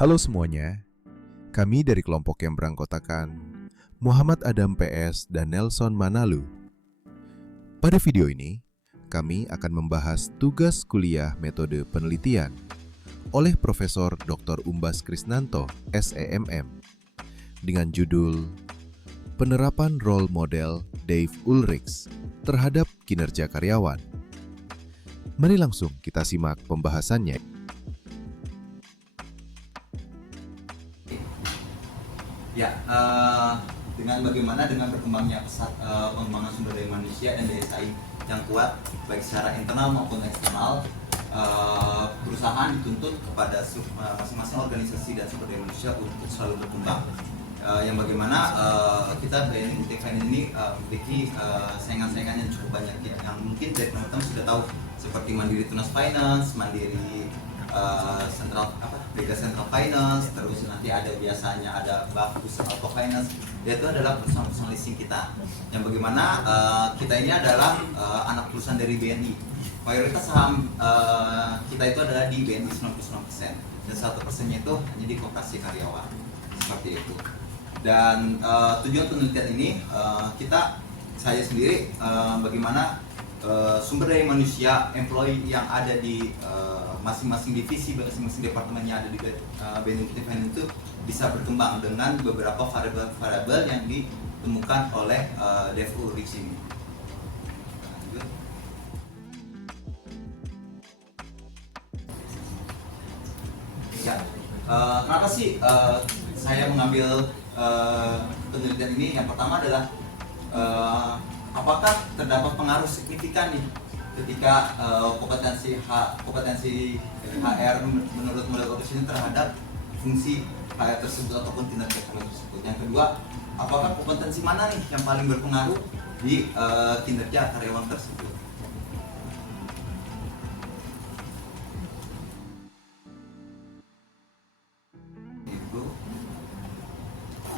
Halo semuanya, kami dari kelompok yang beranggotakan Muhammad Adam PS dan Nelson Manalu. Pada video ini, kami akan membahas tugas kuliah metode penelitian oleh Profesor Dr. Umbas Krisnanto, SEMM, dengan judul Penerapan Role Model Dave Ulrichs terhadap kinerja karyawan. Mari langsung kita simak pembahasannya. Ya, dengan berkembangnya pesat pengembangan sumber daya manusia dan daya saing yang kuat baik secara internal maupun eksternal, perusahaan dituntut kepada masing-masing organisasi dan sumber daya manusia untuk selalu berkembang. Yang bagaimana kita BNI Multifinance ini memiliki saingan-saingan yang cukup banyak ya, yang mungkin dari teman-teman sudah tahu seperti Mandiri Tunas Finance, Mandiri Mega Central Finance, terus nanti biasanya ada Bagus Auto Finance. Itu adalah perusahaan-perusahaan leasing kita. Yang bagaimana kita ini adalah anak perusahaan dari BNI. Mayoritas saham kita itu adalah di BNI 99%, dan 1%-nya itu hanya di koperasi karyawan. Seperti itu. Dan tujuan penelitian ini saya sendiri bagaimana sumber daya manusia employee yang ada di masing-masing divisi, masing-masing departemen yang ada di BNI Multifinance itu bisa berkembang dengan beberapa variabel yang ditemukan oleh Dave Ulrichs ini. Ya, kenapa sih saya mengambil penelitian ini? Yang pertama adalah apakah terdapat pengaruh signifikan nih ketika kompetensi HR menurut model Ulrichs ini terhadap fungsi HR tersebut ataupun kinerja karyawan tersebut. Yang kedua, apakah kompetensi mana nih yang paling berpengaruh di kinerja karyawan tersebut?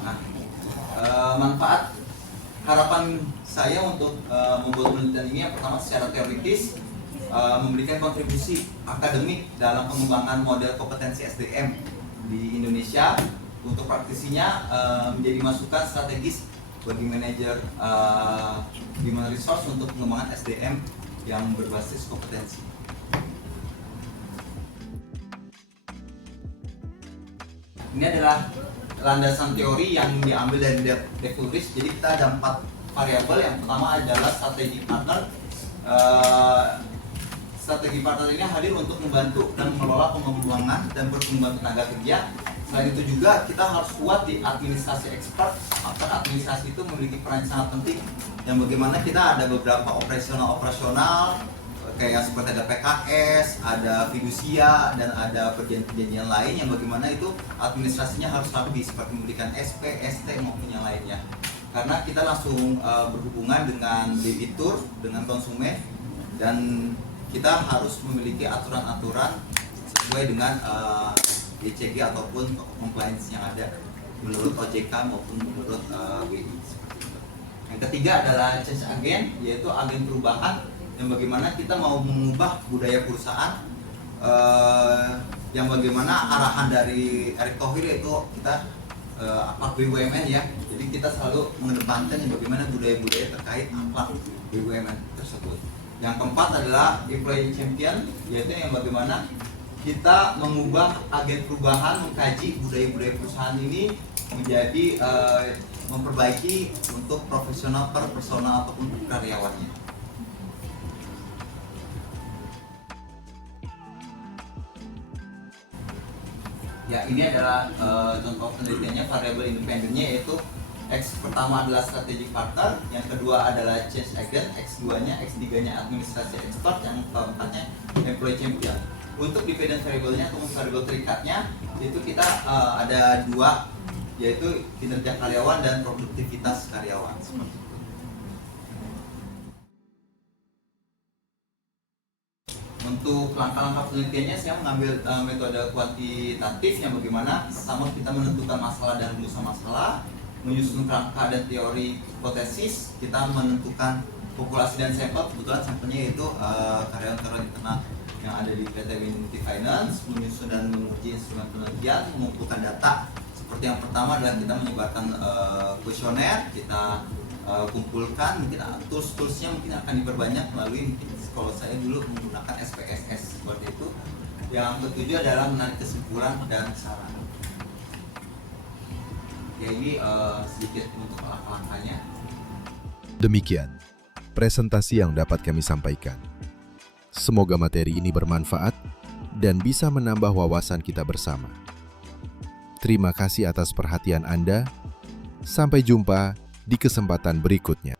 Nah, manfaat harapan saya untuk membuat penelitian ini yang pertama secara teoritis memberikan kontribusi akademik dalam pengembangan model kompetensi SDM di Indonesia. Untuk praktisinya menjadi masukan strategis bagi manajer human resource untuk pengembangan SDM yang berbasis kompetensi. Ini adalah landasan teori yang diambil dari Dave Ulrichs. Jadi kita ada 4 variabel. Yang pertama adalah strategi partner. Strategi partner ini hadir untuk membantu dan mengelola pengembangan dan pertumbuhan tenaga kerja. Selain itu juga kita harus kuat di administrasi expert. Administrasi itu memiliki peran yang sangat penting. Yang bagaimana kita ada beberapa operasional kayak seperti ada PKS, ada fidusia, dan ada perjanjian lain yang bagaimana itu administrasinya harus rapi seperti memberikan SP, ST maupun yang lainnya. Karena kita langsung berhubungan dengan debitur, dengan konsumen, dan kita harus memiliki aturan-aturan sesuai dengan ECG ataupun compliance yang ada menurut OJK maupun menurut WI. Yang ketiga adalah change agent, yaitu agen perubahan yang bagaimana kita mau mengubah budaya perusahaan, yang bagaimana arahan dari Erick Thohir itu kita akhlak BUMN ya. Jadi kita selalu mengedepankan yang bagaimana budaya-budaya terkait akhlak BUMN tersebut. Yang keempat adalah employee champion, yaitu yang bagaimana kita mengubah agen perubahan, mengkaji budaya-budaya perusahaan ini menjadi memperbaiki untuk profesional per personal ataupun karyawannya. Ya, ini adalah contoh penelitiannya. Variabel independennya yaitu X pertama adalah strategic partner, yang kedua adalah change agent, X2-nya, X3-nya administrasi expert, yang keempatnya employee champion. Untuk dependent variable-nya atau variabel terikatnya itu kita ada 2, yaitu kinerja karyawan dan produktivitas karyawan. Seperti itu. Untuk langkah-langkah penelitiannya saya mengambil metode kuantitatif yang bagaimana pertama kita menentukan masalah dan rumus masalah, menyusun kerangka dan teori hipotesis, kita menentukan populasi dan sampel, kebetulan sampelnya yaitu karyawan-karyawan internal yang ada di PT Winity Finance, menyusun dan menguji instrumen penelitian, mengumpulkan data. Seperti yang pertama adalah kita menyebarkan kuesioner, kita kumpulkan, mungkin tools-toolsnya mungkin akan diperbanyak melalui, mungkin kalau saya dulu menggunakan SPSS seperti itu. Yang ketujuh adalah menarik kesimpulan dan saran. Ya, ini sedikit untuk langkah-langkahnya. Demikian presentasi yang dapat kami sampaikan. Semoga materi ini bermanfaat dan bisa menambah wawasan kita bersama. Terima kasih atas perhatian Anda. Sampai jumpa di kesempatan berikutnya.